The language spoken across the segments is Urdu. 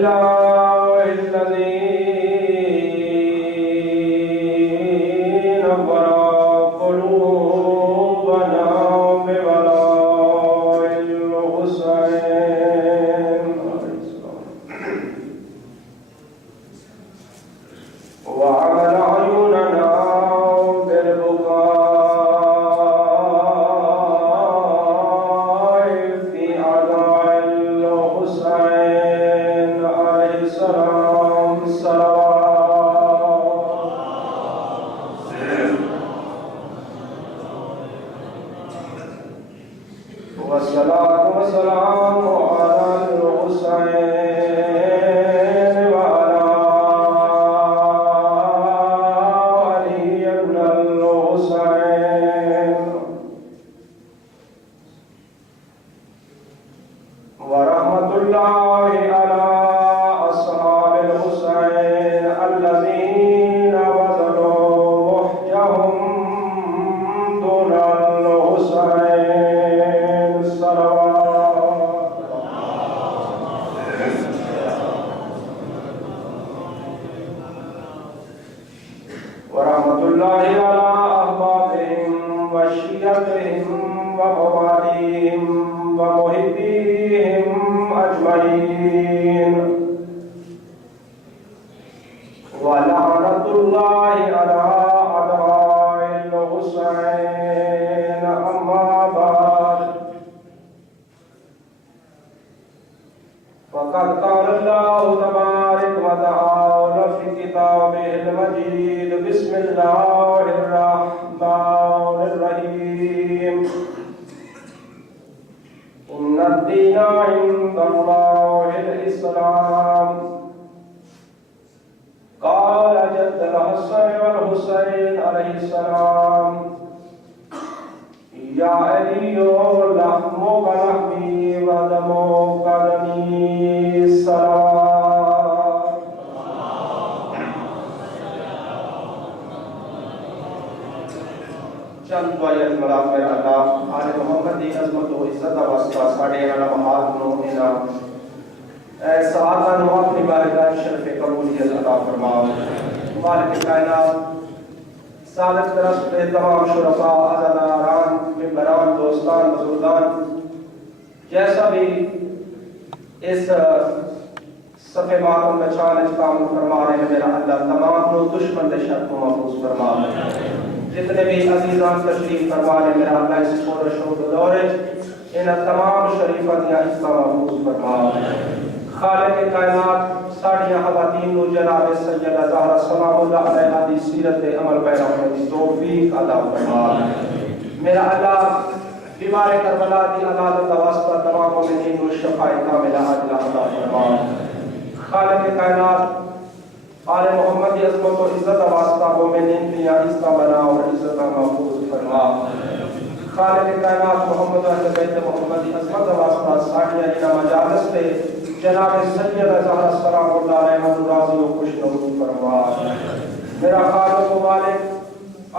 لله الذي نور قلوبنا ببلاء الحسين وعمل عيوننا بالبكاء في أعداء الحسين عليه السلام والصلاة والسلام على الحسين وعلى علي بن الحسين ورحمة الله على أصحاب الحسين الذين بذلوا محجهم دون الحسين صلوات ورحمة الله على أحبابهم وشيعتهم ومواليهم ومحبيهم أجمعين ولعنة الله على أعداء الحسين أما بعد فقد قال الله تبارك وتعالى في كتابه المجيد بسم الله الرحمن الرحيم إن الدين عند الله الإسلام قال جد الحسن والحسين عليه السلام يا علي لحمك لحمي ودمك دمي صلوات چند دعائیت ملاب میرا اللہ آل محمد دی عظمت و عزت و واسطہ ساڑھے انا محاد نومنا اے سعادہ نو اپنی بارگاہ شرف قبولیت عطا فرماؤ مالک کائنات سعادت درست تمام شرفاء عزاداران ممبران دوستان بزرگان جیسا بھی اس صفحے ماتم میں چالج کام فرما رہے ہیں میرا اللہ تمام لوگ دشمن دے شر کو محفوظ فرما جتنے بھی عزیزان تشریف فرما رہے ہیں میرا اللہ اس چھوڑ شوق دورے ان تمام شریفت یا اس کا محفوظ فرما خالق کائنات ساڑھیاں خواتین و جناب سیدہ زہرا سلام اللہ علیہ دی سیرت عمل پیرا ہونے دی توفیق عطا فرما میرا اللہ بیمار کربلا دی عدالت واسطہ تمام مومنین و شفاء کاملہ عاجلہ عطا فرما خالق کائنات آل محمد کی عظمت و عزت واسطہ مومنین کی عزت بنا اور عزت محفوظ فرما خالق کائنات محمد اہل بیت محمد کی عظمت واسطہ ساڑھیاں جنہ مجالس پہ جناب سیدہ زہرا سلام اللہ علیہ راضی و خوش نمود فرما میرا خالق و مالک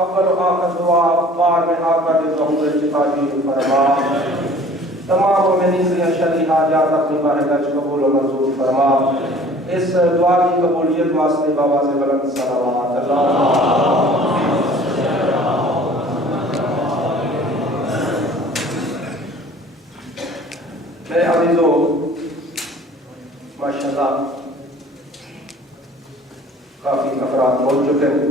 اول و آخر دعا بار میں آقا دے ظہور جتاجی فرما تمام مومنین کی شرعی حاجات اپنی بارگاہ قبول و منظور فرما اس دعا کی قبولیت واسطے بابا سے بلند صلوات اللہ میرے عزیزو ماشاءاللہ کافی افراد بول چکے ہیں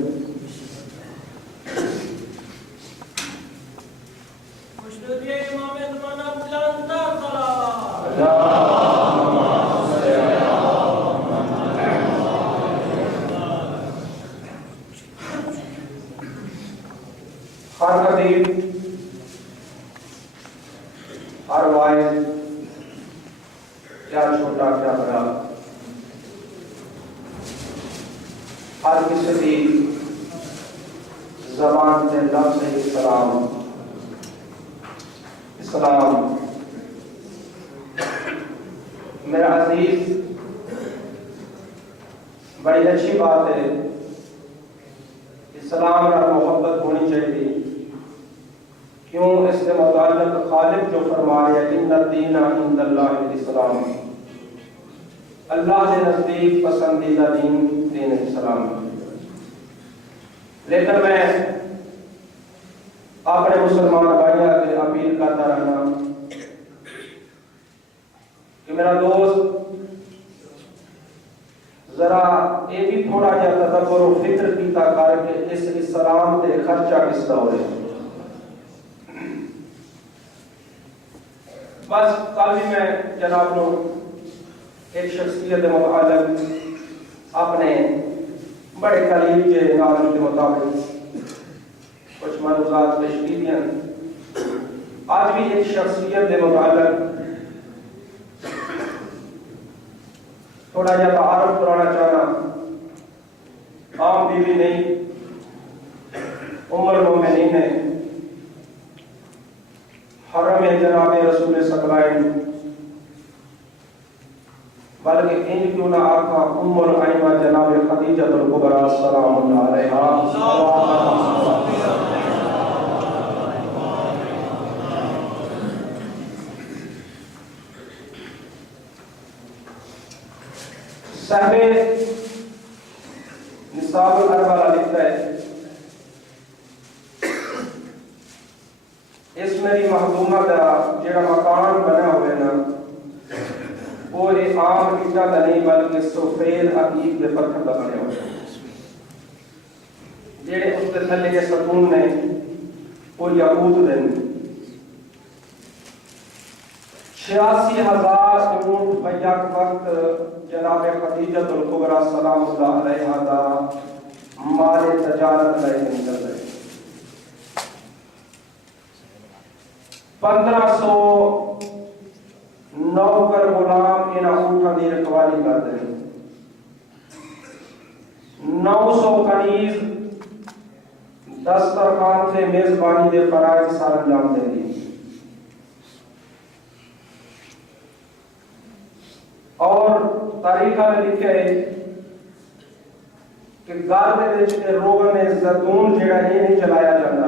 ہر خطیب ہر وائز کیا چھوٹا کیا بڑا ہر کسی بھی زبان سے لفظ اسلام اسلام میرا عزیز بڑی اچھی بات ہے اسلام اور محبت ہونی چاہیے کیوں اس سے متعلق خالق جو فرمایا ان الدین عند اللہ الاسلام اللہ کے نزدیک پسندیدہ دین اسلام. لیکن میں اپنے مسلمان بھائیوں سے اپیل کرتا رہنا کہ میرا دوست ذرا یہ بھی تھوڑا جا تدبر و فکر کیتا کر کے اس اسلام تے خرچہ کس طرح ہو رہا. بس کل بھی میں جناب کو ایک شخصیت متعلق اپنے بڑے قریب کے نام کے مطابق کچھ ملحوظات پیش کی دیا. آج بھی ایک شخصیت کے متعلق تھوڑا جا تعارف کرانا چاہنا. عام بیوی نہیں، عمر مومنین ہے، حرم جناب رسول ثقلین، بلکہ ان کیوں نہ آقا ام الائمہ جناب خدیجہ الکبریٰ سلام اللہ علیہا صاحب نصاب الاربعہ لکھتا ہے اس میری مخدومہ کا جڑا مکان بنا ہوئے نا وہ ایک عام اٹا کا نہیں بلکہ سفید عقیق کے پتھر کا بنے ہوئے جڑے اس کے تھلے کے ستون نے وہ یاقوت دن 86,000 اونٹ بیک وقت جناب خدیجہ الکبریٰ سلام اللہ علیہا دا مال تجارت لے نکل رہے. 1500 نوکر غلام انہاں اونٹاں دی رکھوالی کرتے ہیں. 900 کنیز دسترخوان سے میزبانی دے فرائض سر انجام دیں گی. اور تاریخہ میں لکھے کہ گھر دے وچ روغن زیتون جڑا یہ نہیں چلایا جاتا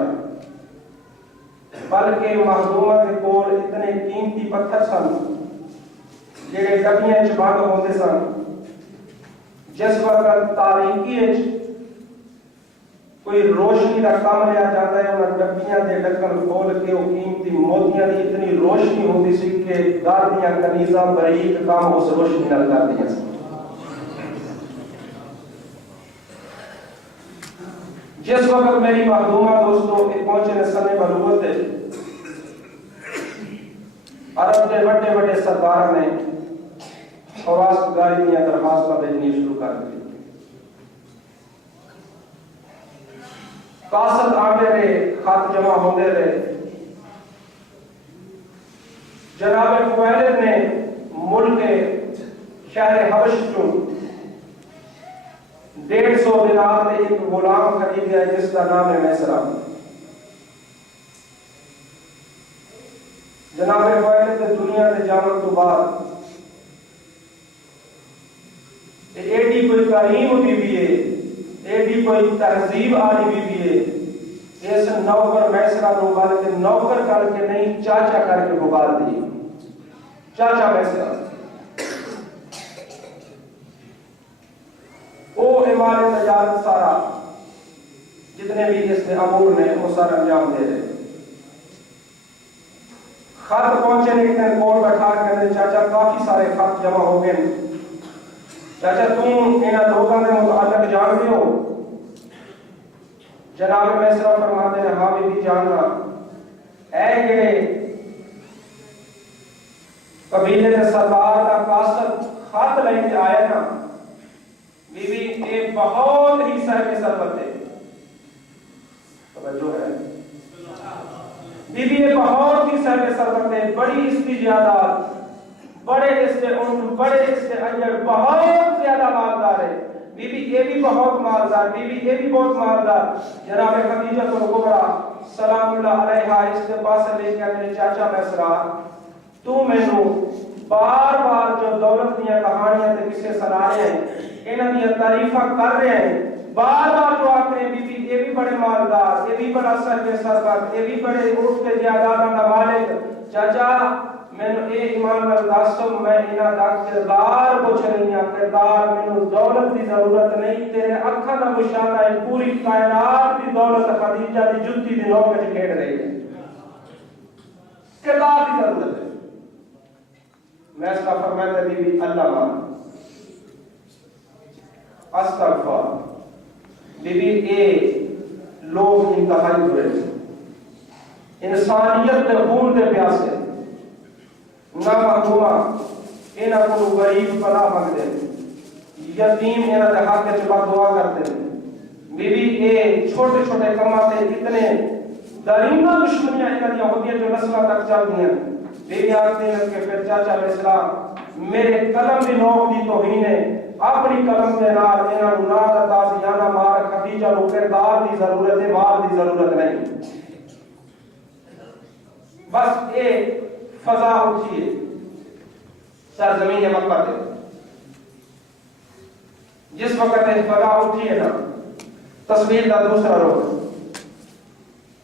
بلکہ مخدومہ کے کول اتنے قیمتی پتھر سن جڑے ڈبیاں وچ بند ہوندے سن. جس وقت تاریکی وچ کوئی روشنی کا کام لیا جاتا ہے انہاں ڈبیاں دے ڈکن کھول کے وہ قیمتی موتیاں دی اتنی روشنی ہوتی سی کہ گھر دیاں کنیزاں باریک کام اس روشنی نال کردیاں سی. جس وقت میری مخدومہ دوستو پہنچے نے سن بلوغت ہے عرب کے بڑے بڑے سردار نے خواست گاری دیاں درخواست پر بھیجنی شروع کر دی. قاصد آنے رہے، خط جمع ہوندے رہے. جناب خویلد نے ملک شہر حبش چوں 150 دینار میں ایک غلام خرید ہے جس کا نام ہے میسرہ. جناب خویلد نے دنیا سے جانن تو بعد ایڈی کوئی کریم بی بی ہے، ایڈی کوئی تہذیب آلی بی بی ہے. اس نوکر میسرہ نو بلکہ نوکر کر کے نہیں چاچا کر کے پکار دی. چاچا میسرہ او امال تجارت سارا جتنے بھی اس میں امور نے وہ سارا انجام دے رہے. خط پہنچے نہیں اتنے کول بیٹھا کے چاچا کافی سارے خط جمع ہو گئے. چاچا تم انہاں لوگوں کے متعلق جانتے ہو؟ جناب میسرہ فرماتے ہیں ہاں بھی جاننا. اے جڑے قبیلے کے سردار کا قاصد خط لے کے آیا نا بی بی یہ بہت ہی صاحب ثروت ہے. توجہ ہے بی بی یہ بہت ہی صاحب ثروت ہے، بڑی اس کی جائیداد، بڑے اس کے اونٹ، بڑے اس کے اجڑ، بہت زیادہ مالدار ہے. بی بی یہ بھی بہت مالدار، بی بی یہ بھی بہت مالدار. جناب خدیجہ الکبریٰ سلام اللہ علیہا اس کے پاس لے کے اپنے چاچا میسرہ تو مینوں بار بار جو دولت دیاں کہانیاں تے کسے سنا رہے ہیں انہاں دی تعریفاں کر رہے ہیں، بار بار جو آتے ہیں بی بی یہ بھی بڑے مالدار، یہ بھی بڑا صاحب ثروت، یہ بھی بڑے اونٹ کے جائیداداں دا مالک. چاچا مینو اے ایمان نال دس میں انہاں دا کردار پوچھ رہی ہاں. کردار مینو دولت دی ضرورت نہیں, تیرے اکھاں دا مشاہدہ ہے پوری کائنات دی دولت خدیجہ دی جُتی دی نوک وچ کھیڈ رہی ہے. کردار دی ضرورت ہے. میں اس کا فرمایا بی بی اللہ مان استغفار. بی بی اے لوگ انتہائی برے انسانیت دے خون دے پیاسے نہ محروما انہاں کو غریب پناہ منگدے, یتیم انہاں دے حق وچ بد دعا کردے. بی بی اے چھوٹے چھوٹے کماں تے اتنے درندہ دشمنیاں انہاں دیاں ہوندیاں جو نسلاں تک چلدیاں. بی بی آخدی ہیں کہ پھر چاچا علیہ السلام میرے قلم دی نوک دی توہین ہے, اپنی قلم دے نال انہاں نوں نہ دا تازیانہ مار. خدیجہ نوں کردار دی ضرورت ہے, مال دی ضرورت نہیں. بس اے فضا اٹھی ہے سرزمین مکہ تے. جس وقت اے فضا اٹھی ہے نا, تصویر دا دوسرا رخ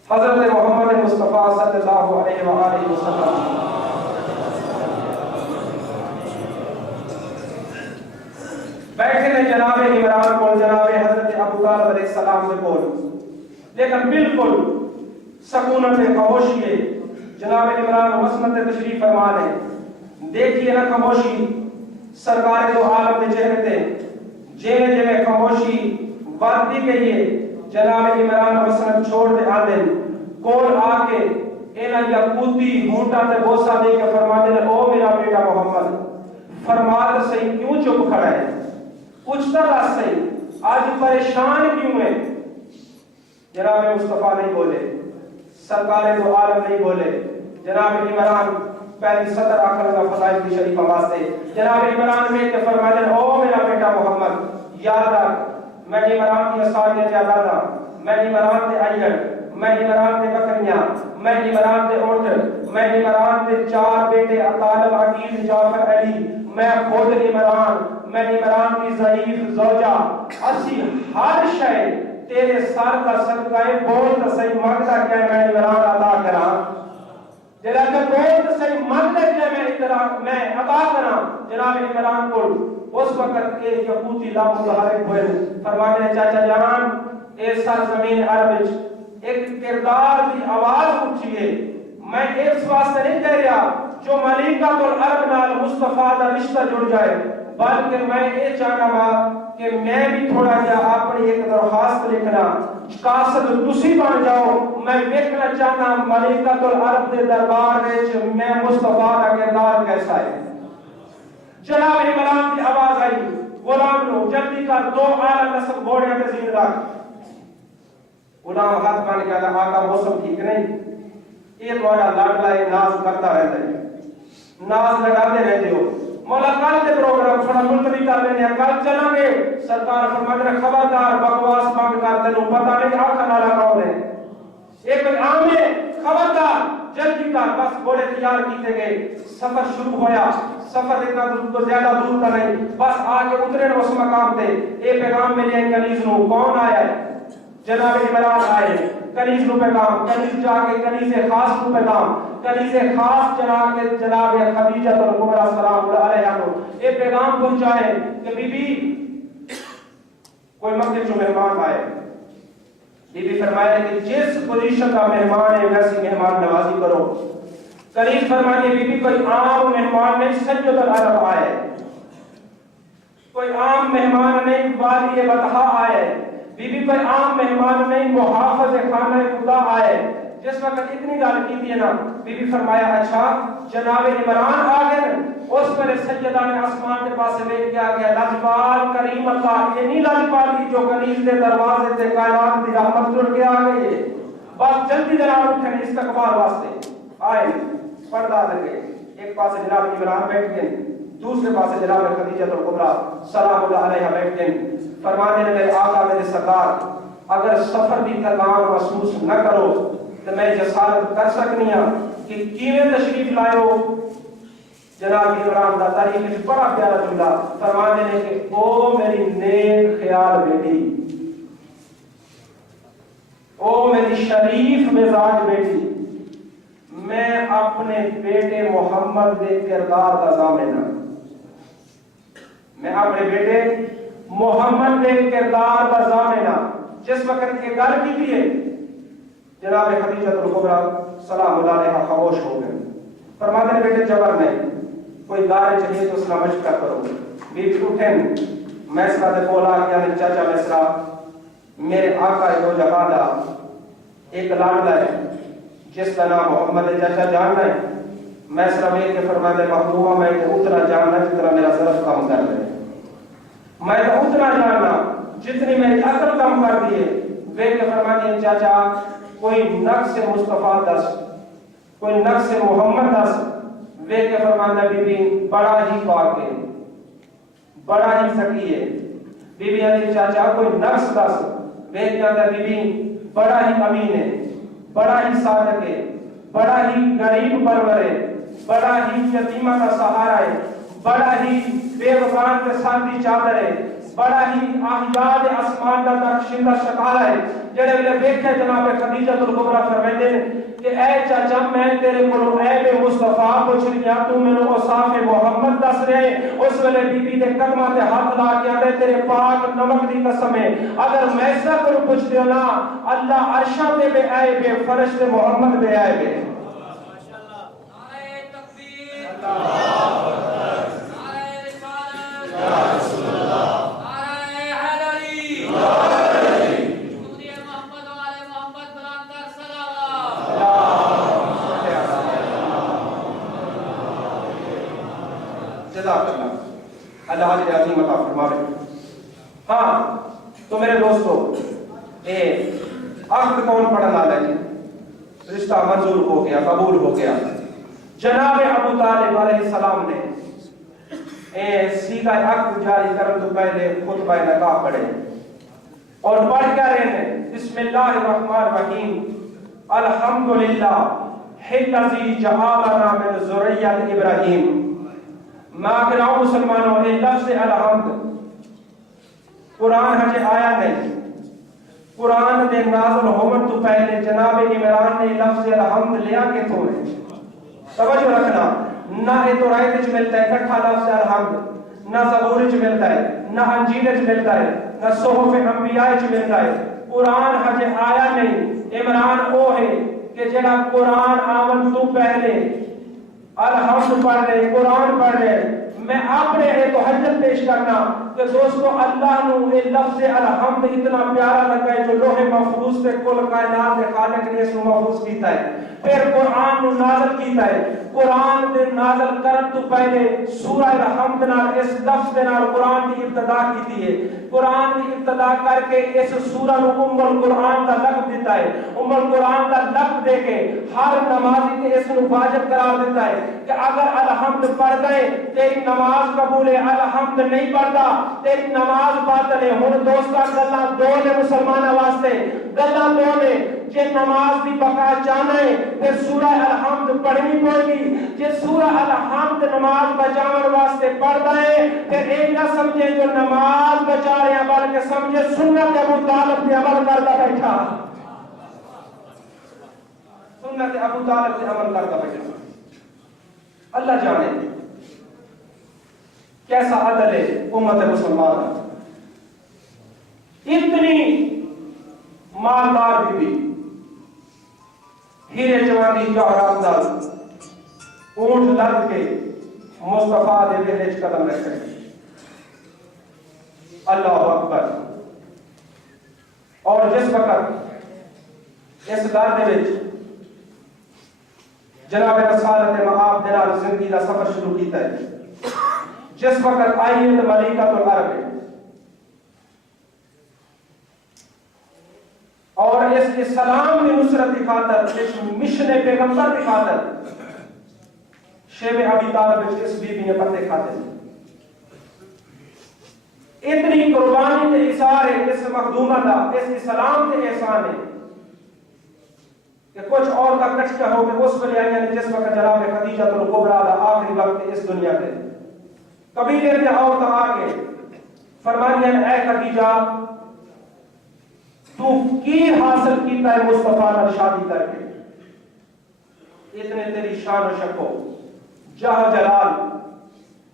حضرت محمد مصطفیٰ صلی اللہ علیہ وآلہ وسلم بیٹھے نے جناب عمران کو, جناب حضرت ابو طالب علیہ السلام کے کول, لیکن بالکل سکونت خاموشی ہے. جناب عمران مسند تشریف فرما ہے. دیکھیے نا خاموشی سرکار دو عالم کے چہرے تے جے جے خاموشی بڑھتی گئی ہے. جناب عمران مسند چھوڑ دے آدے کول آ کے اینا یقوتی ہونٹا تے بوسا دے کے فرما دے او میرا بیٹا محمد, فرما دے صحیح کیوں چپ کھڑا ہے, پوچھتا رہا صحیح آج پریشان کیوں ہے. جناب مصطفیٰ نہیں بولے, سرکار دو عالم نہیں بولے. جناب عمران پہلی سطر آخر کا فضائل کی شریف آواز دے. جناب عمران میں کہ فرما دے او میرا بیٹا محمد, یاد رکھ میں عمران کی اساریت یاد آتا, میں عمران دے ایڑ, میں عمران دے بکریاں, میں عمران دے اونٹ, میں عمران دے 4 بیٹے طالب, عقیل, جعفر, علی, میں خود عمران, میں عمران کی ضعیف زوجہ, اسی ہر شے تیرے سر کا صدقہ ہے. بول تو صحیح مانگتا کیا میں عمران عطا کراں, جڑا کہ بول تو صحیح مانگتا کیا میں عطا کراں. جناب عمران کو اس وقت کے یقوتی لا متحرک ہوئے, فرماتے ہیں چاچا جان اے سرزمین عرب وچ ایک کردار دی آواز اٹھی ہے. میں اس واسطے نہیں کہہ رہا جو ملیکہ العرب نال مصطفیٰ دا رشتہ جڑ جائے, بلکہ میں یہ چاہنا گا کہ میں بھی تھوڑا جا اپنی ایک درخواست لکھنا قاصد تسی بن جاؤ. میں دیکھنا چاہنا ملیکہ العرب دے دربار وچ میں مصطفیٰ دا کردار کیسا ہے. جناب عمران کی آواز آئی, غلام نو جلدی کر 2 اعلی نسل گھوڑیاں تے زین رکھ. غلام ہاتھ بن کے کہا آقا موسم ٹھیک نہیں, یہ تھوڑا لاڈلا ہے, ناز کرتا رہتا ہے, ناز لگاتے رہتے ہو. مولا کل کے پروگرام تھوڑا ملتوی کر لینے ہیں, کل چلیں گے. سرکار فرماتے ہیں خبردار بکواس بند کر دے, پتہ نہیں آنکھ نالا کون ہے. ایک عام ہے خبردار جلدی کر. بس گھوڑے تیار کیتے گئے, سفر شروع ہویا. سفر اتنا تو زیادہ دور کا نہیں, بس آ کے اترے اس مقام تے. اے پیغام ملے کنیز نو, کون آیا ہے؟ جناب عمران آئے. کنیز نو پیغام, کنیز جا کے کنیز خاص نو پیغام, کنیز خاص جناب خدیجہ الکبریٰ سلام اللہ علیہا کو اے پیغام پہنچائے کہ بی بی کوئی مکے جو مہمان آئے. بی بی فرمایا کہ جس پوزیشن کا مہمان ہے ویسی مہمان نوازی کرو. کنیز فرمائے بی بی کوئی عام مہمان نہیں, سید العرب آئے, کوئی عام مہمان نہیں, والی بطحا آئے. بی بی کوئی عام مہمان نہیں, محافظ خانہ خدا آئے. جس وقت اتنی گل کی نا, بی بی فرمایا اچھا جناب عمران آ گئے. اس پر سیدہ نے آسمان کے پاس دیکھ کے آ گیا, لجپال کریم اللہ, اتنی لجپال کی جو کنیز دے دروازے تے کائنات دی رحمت جڑ کے آ گئی ہے. بس جلدی جناب اٹھے استقبال واسطے آئے, پردہ لگے. ایک پاس جناب عمران بیٹھ گئے, دوسرے پاس جناب خدیجہ الکبریٰ سلام اللہ علیہا بیٹھ گئے. فرمانے لگے آقا میرے سرکار اگر سفر دی تھکان محسوس نہ کرو تو میں جسارت کر سکنی ہاں کہ کیویں تشریف لائے ہو. جناب عمران دا تاریخ بڑا پیارا جملہ فرمانے لگے کہ او میری نیک خیال بیٹی, او میری شریف مزاج بیٹی, میں اپنے بیٹے محمد کے کردار کا ضامن ہوں. میں اپنے بیٹے محمد کے کردار کا ضامن ہوں. جس وقت یہ گل کی تھی جناب خدیجہ الکبریٰ سلام اللہ علیہا خاموش ہو گئے. فرماتے ہیں بیٹے جبر نہیں، کوئی گارے چاہیے تو اس کا مشورہ کرو. بی بی اٹھیں میسرا دے بولا کہ چاچا میسرا میرے آقا دو جہاں دا ایک لاڈلا ہے جس کا نام محمد ہے، چاچا جاننا ہے؟ میسرا ویکھ کے فرماتے محبوبہ میں اتنا جاننا جتنا میرا ظرف کام کر رہے، میں تو اتنا جاننا جتنی میری عقل کم کر دیے. ویکھ کے فرماتے ہیں چاچا کوئی نقص مصطفیٰ دس، کوئی نقص محمد دس. ویکھ کے فرماتا بی بی بڑا ہی پاک ہے، بڑا ہی ذکی ہے. بی بی علی چاچا کوئی نقص دس. ویکھ کے آتا بی بی بڑا ہی امین ہے، بڑا ہی صادق ہے، بڑا ہی غریب پرور ہے، بڑا ہی یتیمہ کا سہارا ہے، بڑا ہی بے وفان کے ساتھی چادر ہے، بڑا ہی آہیاد آسمان کا درخشندہ شکارہ ہے. جڑے ویلے ویکھے جناب خدیجہ الکبریٰ فرماندے نے کہ اے چاچا میں تیرے کولوں عیب مصطفیٰ پوچھ رہی ہوں، تو مینوں اوصاف محمد دس رہے. اس ویلے بی بی دے قدماں تے ہاتھ لا کے آندے تیرے پاک نمک دی قسم ہے اگر میسرا کولوں پوچھ دیو نا اللہ عرشاں تے بے عیب ہے، فرش تے محمد بے عیب ہے. ماشاءاللہ. نعرہ تکبیر، اللہ اکبر، نعرہ رسالت، یا رسول اللہ، نعرہ حیدری، اللہ حاضر عظیم عطا فرماوے. ہاں تو میرے دوستو عقد کون پڑھن والا ہے؟ رشتہ منظور ہو گیا، قبول ہو گیا. جناب ابو طالب علیہ السلام نے سیدھا عقد جاری کرنے تو پہلے خطبہ نکاح پڑھے اور پڑھ کیا رہے ہیں بسم اللہ الرحمن الرحیم الحمدللہ الذی جعلنا من ذریۃ ابراہیم. ماں مسلمانوں اے لفظ الحمد قرآن ہجے آیا نہیں. قرآن دے نازل ہومن تو پہلے جناب عمران نے لفظ الحمد لیا کے تو ہے. توجہ رکھنا، نہ تو رائے وچ ملتا ہے کٹھا لفظ الحمد، نہ زبور وچ ملتا ہے، نہ انجیل وچ ملتا ہے، نہ صحف انبیاء وچ ملتا ہے. قرآن ہجے آیا نہیں. عمران وہ ہے کہ جڑا قرآن آمن تو پہلے الحمد پڑھ رہے، قرآن پڑھ رہے. میں اپنے تو حجت پیش کرنا کہ دوستو اللہ نو یہ لفظ الحمد اتنا پیارا لگا ہے جو لوح محفوظ سے کل کائنات کے خالق نے اس کو محفوظ کیتا ہے. پھر قرآن نو نازل کیتا ہے. قرآن دے نازل کرن تو پہلے سورہ الحمد نال اس لفظ دے نال قرآن کی ابتدا کیتی ہے. قرآن کی ابتدا کر کے اس سورہ نو ام القرآن کا لقب دیتا ہے. ام القرآن کا لقب دے کے ہر نمازی تے اس نو واجب قرار دیتا ہے کہ اگر الحمد پڑھ گئے تیری نماز قبول ہے، الحمد نہیں پڑھتا تیری نماز باطل ہے. ہن دوستا گلاں دو نے مسلماناں واسطے، گلاں دو نے. جے نماز دی بقا چاہنا ہے پھر سورہ الحمد پڑھنی پڑے گی. جے سورہ الحمد نماز بچاون واسطے پڑھدا ہے پھر یہ نہ سمجھے جو نماز بچا رہے ہیں بلکہ سمجھے سنت ابو طالب پہ عمل کرتا بیٹھا، سنت ابو طالب پہ عمل کرتا بیٹھا. اللہ جانے کیسا عدل ہے امت مسلمان. اتنی مالدار بی بی ہیرے جوانی جوہرات نال اونٹ لد کے مصطفیٰ دے دل وچ قدم رکھ رہے. اللہ اکبر. اور جس وقت اس گھر دے وچ جناب رسالت مآب دے نال زندگی دا سفر شروع کیتا ہے، جس وقت آئی ہے ملکہ العرب ہے اور اس اسلام کی نصرت کی خاطر، اس مشن پیغمبر کی خاطر شیب ابی طالب اس بی بی نے پتے کھاتے ہیں. اتنی قربانی کے اثار ہے اس مخدومہ دا، اس اسلام کے احسان ہے کہ کچھ اور تک کچھ ہو گئے اس ویلے آئیں جس وقت جناب خدیجہ الکبریٰ دا آخری وقت اس دنیا کے قبیلے کے عورت آ کے فرمایا اے خدیجہ تو کی حاصل کیتا ہے مصطفیٰ نال شادی کر کے؟ اتنے تیری شان و شکو جاہ جلال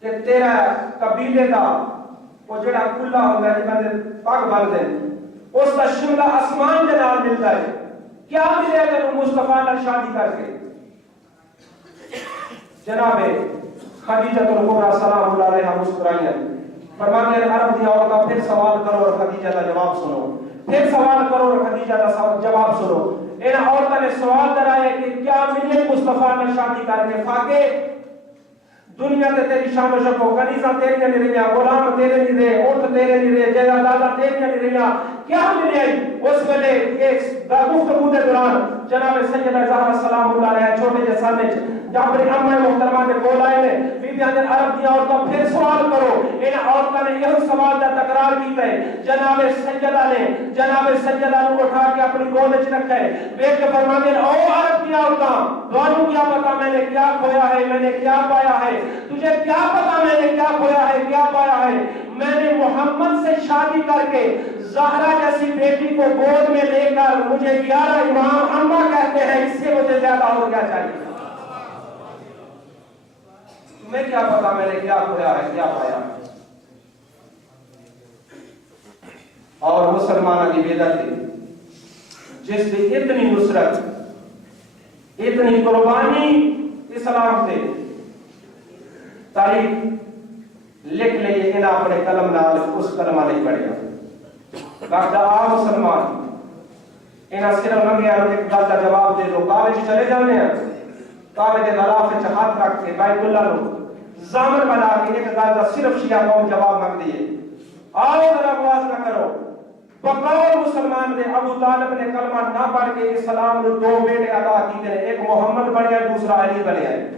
کہ تیرا قبیلے دا وہ جڑا کھلا ہوتا ہے جنہاں دے پگ بن دے اس کا شملہ آسمان کے نال ملتا ہے. کیا ملے اگر مصطفیٰ نال شادی کر کے؟ جناب خدیجہ الکبریٰ سلام اللہ علیہا مسکرائیں فرماتے ہیں عرب دی عورتاں پھر سوال کرو اور خدیجہ کا جواب سنو. پھر سوال کرو اور خدیجہ کا جواب سنو. ان عورتوں نے سوال کرائے کہ کیا ملے مصطفیٰ نے شادی کر کے؟ فاقے دنیا تے تیری شان و شکو کنیزاں تیریاں نہیں رہیاں، غلام تیرے نہیں رہے، اونٹ تیرے نہیں رہے، جائیداداں تیریاں نہیں رہیاں، کیا ملے؟ اس ویلے ایک گفتگو کے دوران جناب سیدہ زہرا سلام اللہ علیہا چھوٹے جے سامنے جب اپنی اما محترمہ کے کول آئے نے بیبیاں نے عرب دی عورتاں پھر سوال کرو. ان عورتوں نے یہ سوال کا تکرار کیتا ہے. جناب سیدہ نے اٹھا کے اپنی گود وچ رکھا ہے. دیکھ کے فرماتے ہیں او عرب دی عورتاں تانوں کیا پتا میں نے کیا کھویا ہے، میں نے کیا پایا ہے؟ تجھے کیا پتا میں نے کیا کھویا ہے، کیا پایا ہے؟ میں نے محمد سے شادی کر کے زہرا جیسی بیٹی کو گود میں لے کر مجھے 11 امام اما کہتے ہیں، اس سے مجھے زیادہ اور کیا چاہیے؟ تمہیں کیا پتا میں نے کیا کھویا ہے، کیا پایا ہے؟ اور مسلمانوں کی بیدتی جس کی اتنی نصرت اتنی قربانی اسلام سے تاریخ لکھ لئیے کہ اپنے قلم نال اس کلمہ نہیں پڑھیا. ڈاکٹر آ مسلمان انہاں صرف لنگے ایک گل کا جواب دے دو. کعبے چلے جانے ہیں، کعبے کے غلاف وچ ہاتھ رکھ کے بیت اللہ نو ضامن بنا کے ایک گل کا صرف شیعہ قوم جواب مانگدی ہے. آؤ ذرا آواز نہ کرو. بقول مسلمان دے ابو طالب نے کلمہ نہ پڑھ کے اسلام نو 2 بیٹے عطا کیتے ہیں، ایک محمد بنیا دوسرا علی بنیا ہے.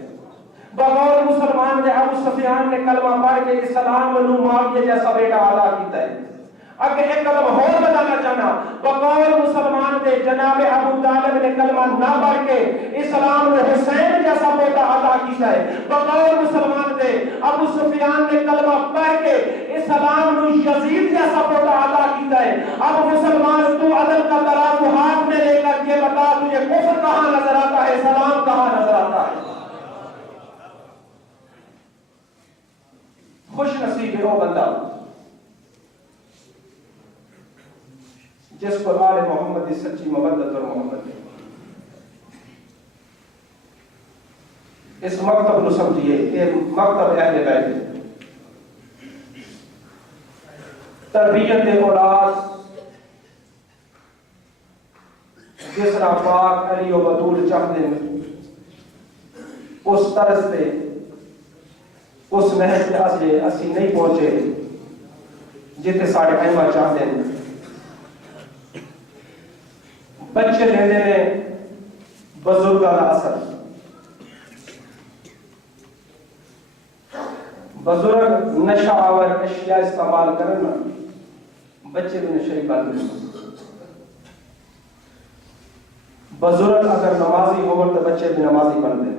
بقول مسلمان دے ابو سفیان نے کلمہ پڑھ کے اسلام نو معاویہ جیسا بیٹا عطا کیتا ہے. اگر ایک کلمہ اور بتانا چاہنا، بقول مسلمان دے جناب ابو طالب نے کلمہ نہ پڑھ کے اسلام نو حسین جیسا بیٹا عطا کیتا ہے. بقول مسلمان دے ابو سفیان نے کلمہ پڑھ کے اسلام نو یزید جیسا بیٹا عطا کیتا ہے. اب مسلمان تو عدل کا ترازو ہاتھ میں لے کر یہ بتا تجھے کفر کہاں نظر آتا ہے، اسلام کہاں نظر آتا ہے؟ خوش نصیب ہے وہ بندہ جس کو آل محمد کی سچی مودت اور محبت ہے. اس مکتب نو سمجھیے کہ مکتب اہل بیت ہے. تربیت اولاد جس طرح پاک علی و بطول چاہتے ہیں اس طرز پہ اس محض پہ اسی نہیں پہنچے جتے ساڑھے ائمہ چاہتے ہیں. بچے لینے میں بزرگاں کا اثر، بزرگ نشہ آور اشیاء استعمال کرنا بچے بھی نشے بن گئے. بزرگ اگر نمازی ہو تو بچے بھی نمازی بن گئے.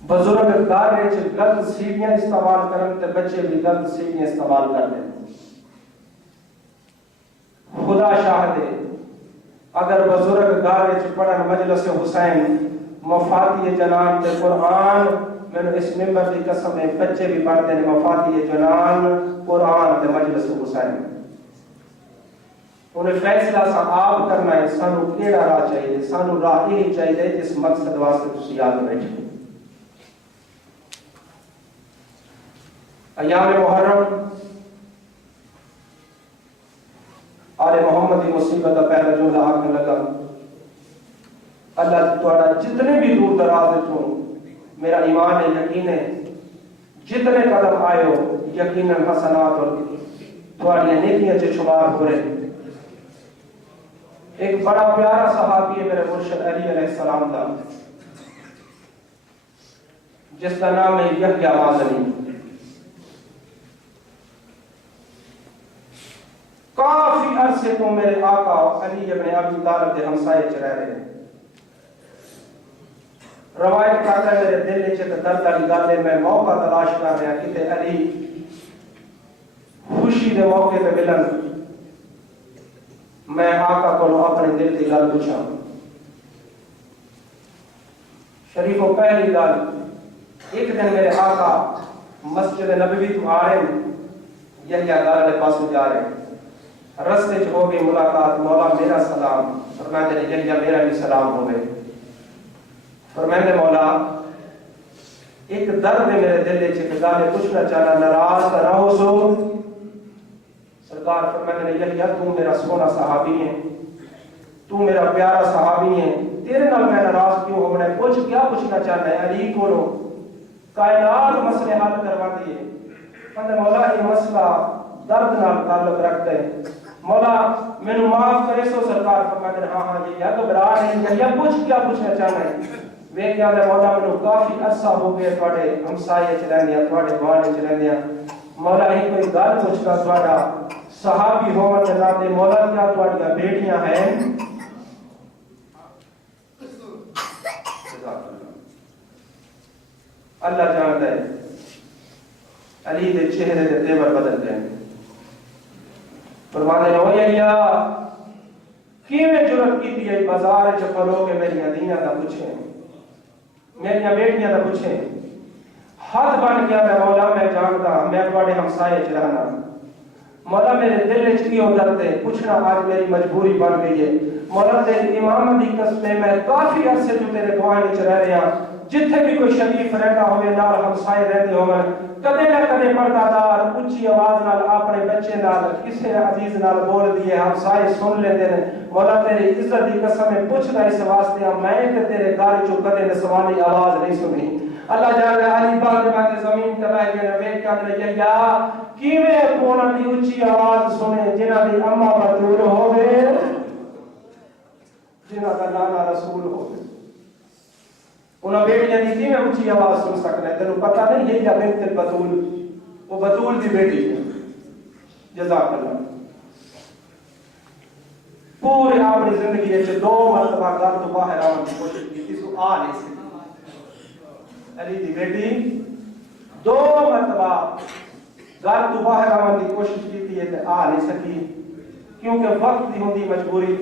بزرگ دارے غلط سیڑھیاں استعمال کرن تو بچے بھی غلط سیڑھیاں استعمال کر دیں. خدا شاہد ہے اگر بزرگ دارے پڑھن مجلس حسین مفاتی جنان تے قرآن میں نے اس ممبر کی قسم ہے بچے بھی پڑھتے ہیں مفاتی جنان قرآن تے مجلس حسین. انہیں فیصلہ سا آپ کرنا ہے سانو کیڑا راہ چاہیے، سانو راہ ہی چاہیے جس مقصد واسطے تسی یاد بیٹھے. ایام محرم آل محمد کی مصیبت کا پہلا جملہ آخر لگا اللہ تھوڑا جتنے بھی دور دراز ہوں میرا ایمان ہے یقین ہے جتنے قدم آئے ہو یقیناً حسنات اور تھوڑی نیکیاں سے شمار ہو رہے. ایک بڑا پیارا صحابی ہے میرے مرشد علی علیہ السلام کا جس کا نام ہے یحییٰ مازنی. کافی عرصے کو میرے آقا علی ابن ابی طالب کے ہمسائے چ رہ رہے ہیں. روایت کرتا ہے میرے دل چ درد والی گل ہے میں موقع تلاش کر رہا کتے علی خوشی دے موقع پہ ملن میں آقا کو اپنے دل کی گل پوچھاں. شریف و پہلی گل، ایک دن میرے آقا مسجد نبوی تو آ رہے ہیں، یحییٰ گھر والے پاس جا رہے ہیں، رستے چ ہو گئی ملاقات، مولا میرا سلام، فرماتے ہیں یحییٰ میرا بھی سلام ہو گئے۔ فرماتے ہیں مولا ایک درد ہے میرے دل وچ، ایک گل پوچھنا چاہنا، ناراض نہ ہو سو۔ سرکار فرماتے ہیں یحییٰ تو میرا سونا صحابی ہے، تو میرا پیارا صحابی ہے، تیرے نال میں ناراض کیوں ہونا ہے؟ پوچھ، کیا پوچھنا چاہنا ہے؟ علی کولو کائنات مسئلے حل کروا دیے۔ کہتے مولا یہ مسئلہ درد نال تعلق رکھتا ہے، مولا مینوں معاف کرے سو۔ سرکار فرماتے ہیں ہاں یہ یا گھبرا نہیں، یا پوچھ، کیا پوچھنا چاہنا ہے؟ میں کیا ہے مولا مینوں کافی عرصہ ہو گیا تواڈے ہمسائے چ رہندیاں، تواڈے گوانے چ رہندیاں، مولا ہی کوئی گل پوچھدا تواڈا صحابی ہون دے ناتے، مولا کیا تواڈیاں بیٹیاں ہیں؟ اللہ جانتا ہے علی دے چہرے دے تیور بدل گئے۔ فرماتے ہیں او یحییٰ کیویں جرأت کیتی ہے بازار چ کھلو کے میریاں دھیاں دا پوچھیں، میریاں بیٹیاں دا پوچھیں؟ ہاتھ بن گیا میں مولا میں جانتا، میں تواڈے ہمسائے چ رہنا، مولا میرے دل وچ کیوں درد ہے، پوچھنا آج میری مجبوری بن گئی ہے۔ مولا تیری امامت دی قسم میں کافی عرصے تو تیرے گوانے وچ رہ رہا، جتھے بھی کوئی شریف رہتا ہوئے نال ہمسائے رہتے ہوئے، کدے نہ کدے پردہ دار اونچی آواز نال اپنے بچے نال کسے عزیز نال بول دیے، ہمسائے سن لیندے نے۔ مولا تیری عزت دی قسم میں پوچھدا اس واسطے میں تے تیرے گھر چوں کدے نسوانی آواز نہیں سنی۔ اللہ جانے علی پاک نے زمین تے بیٹھ کے ویکھ کے یحییٰ کیویں کوناں دی اونچی آواز سنے جنہاں دی اما بطول ہوے، جنہاں دا نانا رسول ہوے، انہاں بیٹیاں دی کیویں اونچی آواز سن سکنا ہے؟ تینوں پتہ نہیں یہ یا بنت البتول، وہ بتول دی بیٹی ہے۔ جزاک اللہ۔ پورے اپنی زندگی وچ 2 مرتبہ گھر تو باہر آنے کی کوشش کی، سو آ نہیں سکی۔ علی دی بیٹی 2 مرتبہ گھر تو باہر آنے کی کوشش کی ہے تے آ نہیں سکی، کیونکہ وقت دی ہوندی مجبوری،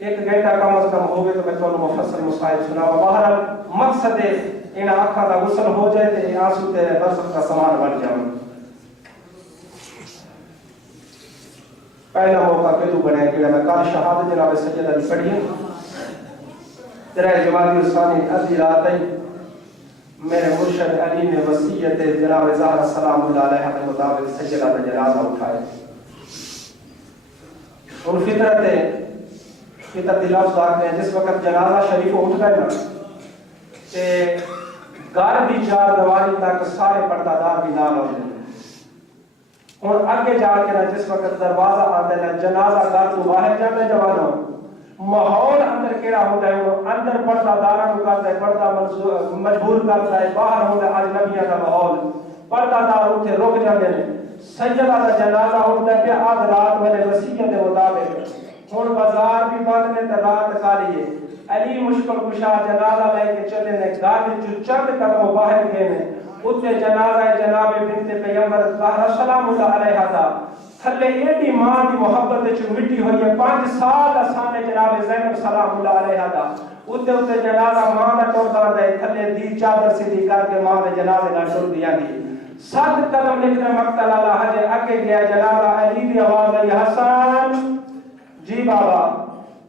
1 گھنٹہ کم از کم ہوگے تو میں تمہیں مفصل مسائل سناواں۔ بہرحال مقصد ہے ان آنکھاں دا غسل ہو جائے تے آنسو تے برست کا سامان بن جاؤں۔ پہلا موقع کدو بنے کہ میں کل شہادت جناب سید علی پڑھی، 3 جمادی الثانی ادھی رات آئی، میرے مرشد علی نے وصیت جناب زہرا سلام اللہ علیہ کے مطابق سجدہ کا جنازہ اٹھائے۔ اور فطرت لفظ آتے ہیں جس وقت جنازہ شریف اٹھ گئے نا تے گھر دی 4 دیواری تک سارے پردہ دار بھی نال ہوتے ہیں۔ اور آگے جا کے نا جس وقت دروازہ آتا ہے نا جنازہ گھر تو باہر جاتا ہے جوانوں، ماحول اندر کیڑا ہوتا ہے، وہ اندر پردہ داراں کو کرتا ہے، پردہ مجبور کرتا ہے، باہر ہوتا ہے اجنبیاں کا ماحول، پردہ دار اٹھے رک جاتے ہیں۔ سیدہ کا جنازہ ہوتا ہے کہ آدھ رات والے وصیت کے مطابق، ہن بازار بھی بند نے تے رات کالی ہے، علی مشکل کشا جنازہ لے کے چلے نے، گھر وچ چند قدم باہر گئے نے، اتنے جنازہ جناب بنت پیغمبر زہرا سلام اللہ علیہ دا تھلے ایڈی ماں دی محبت وچ مٹی ہوئی ہے، 5 سال اسانے جناب زینب سلام اللہ علیہ دا اتنے جنازہ ماں دا ٹردا دے تھلے دی چادر سیدھی کر کے ماں دے جنازے نال ٹر دیاں دی 7 قدم لکھنے مقتل اللہ حج اگے گیا جنازہ علی دی آواز آئی، حسن جی بابا،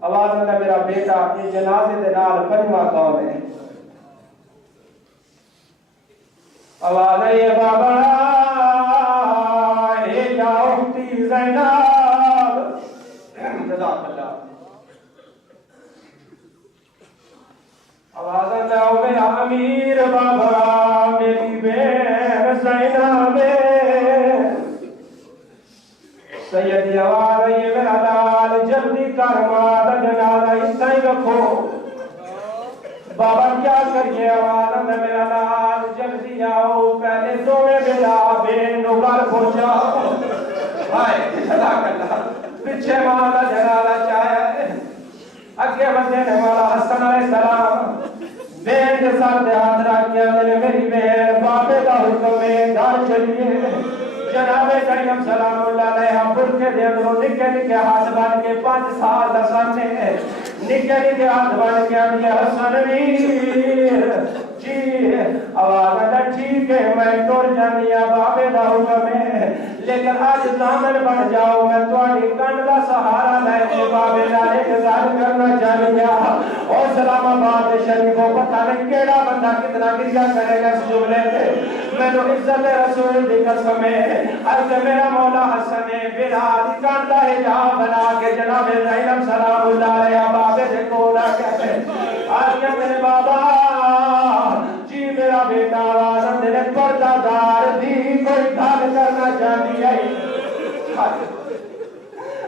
آواز میں میرا بیٹا یہ جنازے دے نال 5واں کون ہے؟ آواز آئی بابا اے یا اختی زینب، جزاک اللہ۔ آواز آئی میرا امیر بابا میری بہن زینب، سیدی آواز آئی میرا لال جلدی کر ماں جنازہ اتنا ہی رکھو۔ بابا کیا کریے؟ آواز میں میرا لال جلدی آؤ، پہلے دوویں میرا بین نو گھر پہنچاؤ۔ ہائے جزاک اللہ۔ پیچھے ماں دا جنازہ چاہے، اگے بندے نے مولا حسن علیہ السلام بین کے سر دے ہاتھ رکھ کے نے میری بہن بابے دا حکم ہے گھر چلیے۔ جناب کریم سلام اللہ علیہ برکے دے اندروں نکے نکے ہاتھ بن کے 5 سال دا سامنے نکے نکے ہاتھ بن کے آنے حسن ویر جی آواز آتا ٹھیک ہے میں ٹور جانی بابے دا حکم ہے لیکن آج زامن بن جاؤ میں تواڈی کنڈ دا سہارا لے کے بابے نال ایک گل کرنا چاہنی اور سلام آباد شریفوں پتہ نہیں کیڑا بندہ کتنا گریا کرے گا اس جملے تے مینوں عزت رسول دی قسم ہے اج میرا مولا حسن بلا دی کنڈ دا حجاب بنا کے جناب زینب سلام اللہ علیہ بابے دے کول آ کے آج کے میرے بابا جی میرا بیٹا آواز میرے پردہ دار دی کوئی گل کرنا چاہتی ہے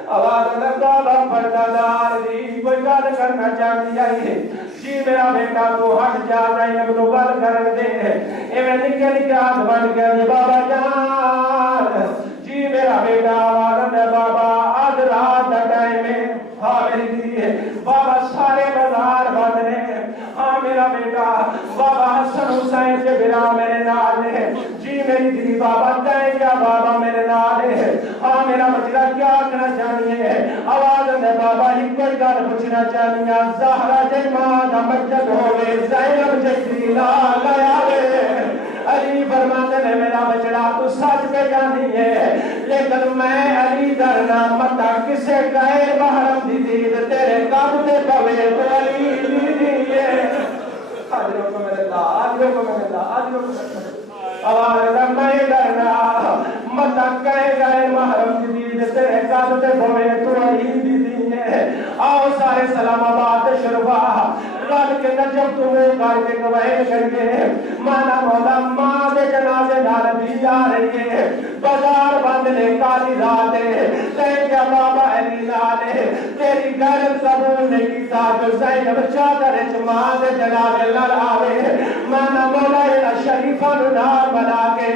آواز میں بابا پردہ دار دی کوئی گل کرنا چاہتی ہے جی میرا بیٹا تو ہٹ جا زینب تو گل کر دے ایویں نکے نکے ہاتھ بن کے بابا جان جی میرا بیٹا آواز میں بابا آج رات دا ٹائم ہے ہاں میری دی بابا سارے بازار بند نے ہاں میرا بیٹا بابا حسن حسین کے بلا میرے نال ہے جی میری دی بابا دائیں کیا بابا میرے نال ہے ہاں میرا بچڑا کیا کرنا چاہیے آواز میں بابا ہی کوئی گل پوچھنا چاہیے زہرا جی ماں دا مسجد ہوے زینب جی نال آوے علی فرماتے نے میرا بچڑا تو سچ پہ جانی ہے لیکن میں علی درنا متا کسے غیر محرم دی دید تیرے قد تے پوے تو علی دی ہے آج روکو میرے اللہ آج روکو میرے اللہ آج روکو میرے اللہ آواز میں درنا متا غیر محرم دی دید تیرے قد تے پوے تو علی دی ہے آؤ سارے سلام آباد شرفا رات کے نجب تمہیں کار کے گواہی کریے مانا مولا ماں دے جنازے نال بھی آ رہی ہے بازار بند نے کالی رات ہے تین کیا بابا علی نالے تیری غیرت قبول نہیں کیتا جو زینب چادر ماں دے جنازے نال آوے مانا مولا شریفہ نال بنا کے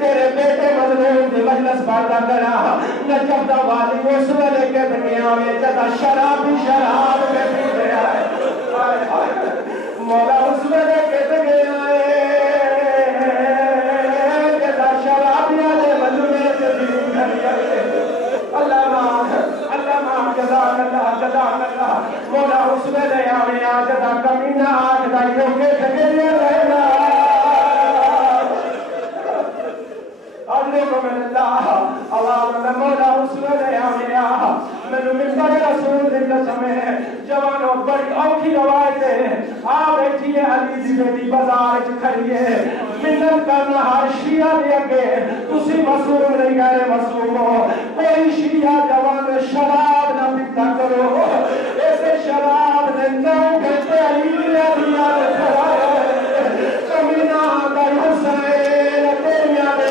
تیرے بیٹے مظلوم دی مجلس پڑھتا کرا نجب دا والی اس ویلے کے دنیا میں جدا شرابی شراب میں پی گیا ہے مولا اس میں کہتے گیا ہے جدا شرابیاں دے مجموعے سے دین گھر اللہ ماں جزاک اللہ مولا اس میں لیا میں جدا کمینہ آج دائیوں کے جگہ رہنا اجلے کو میں اللہ آواز میں مولا اس میں لیا میں ممبر رسول دی قسم ہے جوانوں بڑی اوکھی روایت ہے آ بیٹھی ہے علی دی بیٹی بازار وچ کھڑی ہے منت کرنا ہر شیعہ دے اگے تسی معصوم نہیں گئے معصوم ہو کوئی شیعہ جوان شراب نہ پیتا کرو ایسے شراب نے نو گھنٹے علی دی یاد کرایا کمینہ دا حسین تیریا دے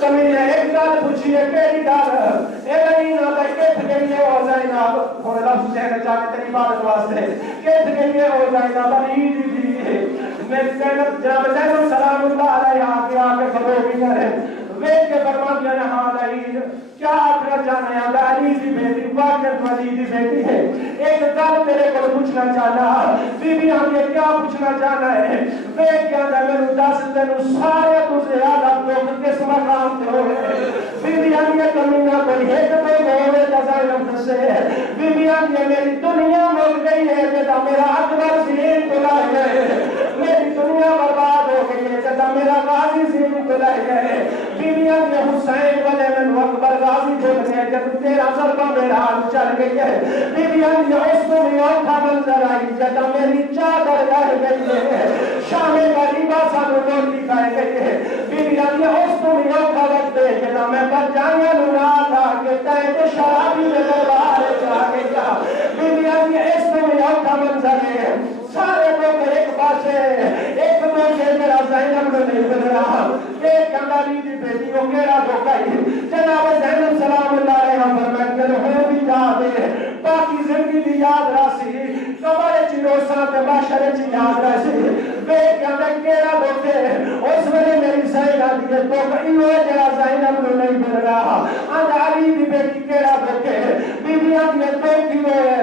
کمینے ایک گل پوچھیے کیڑی گل اے نہیں نہ کت گئی ہے او زینب ہن لفظ سے جا کے تیری بات واسطے کت گئی ہے او زینب علی دی میں زینب جناب زینب سلام اللہ علیہ آ کے خبر بھی کرے ویکھ کے فرماتے ہیں ہاں علی کیا آخر چاہنا ہے علی دی بیٹی واقعت علی دی بیٹی ہے ایک گل میرے کو پوچھنا چاہنا بی بی ہم یہ کیا پوچھنا چاہنا ہے ویکھ کے اندر میں دس تینوں سارے تو زیادہ لوگ کس مقام تے ہوئے بی بی ہم یہ کمینہ کوئی ایک پہ ہوئے زینب سے بی بی ہم یہ میری دنیا مل گئی ہے جدا میرا اکبر زین تو لائے گئے میری دنیا برباد ہو گئی ہے جدا میرا غازی زین تو لائے گئے بی بی ہم یہ حسین والے میں اکبر غازی بولنے جب تیرا ضربہ میرا ہاتھ چل گئی ہے بی بی ہم یہ اس کو بھی اوکھا منظر آئی جدا میری چادر رہ گئی ہے شام غریبہ سانو روٹی کھائے گئی ہے بی بی ہم یہ اس کو بھی اوکھا وقت ہے جدا میں پر جانگا لنا تھا کہ تین شرابی میں دربار چاہ گیا بی بی ہم یہ اس کو بھی اوکھا منظر ہے سارے لوگ ایک پاسے ایک دوسرے میرا زینب کو نہیں مل رہا ایک انگلی دی بیٹی کو کیڑا دھوکائی جناب زینب سلام اللہ علیہ فرماتے ہیں ہو بھی یاد ہے باقی زندگی دی یاد راسی قبر چ روساں تے باشر چ یاد راسی بیٹھ کے کیڑا دھوکے اس ویلے میری زینب دی تو ایو جڑا زینب کو نہیں مل رہا اند علی دی بیٹی کیڑا دھوکے بی بی نے تو کی ہوئے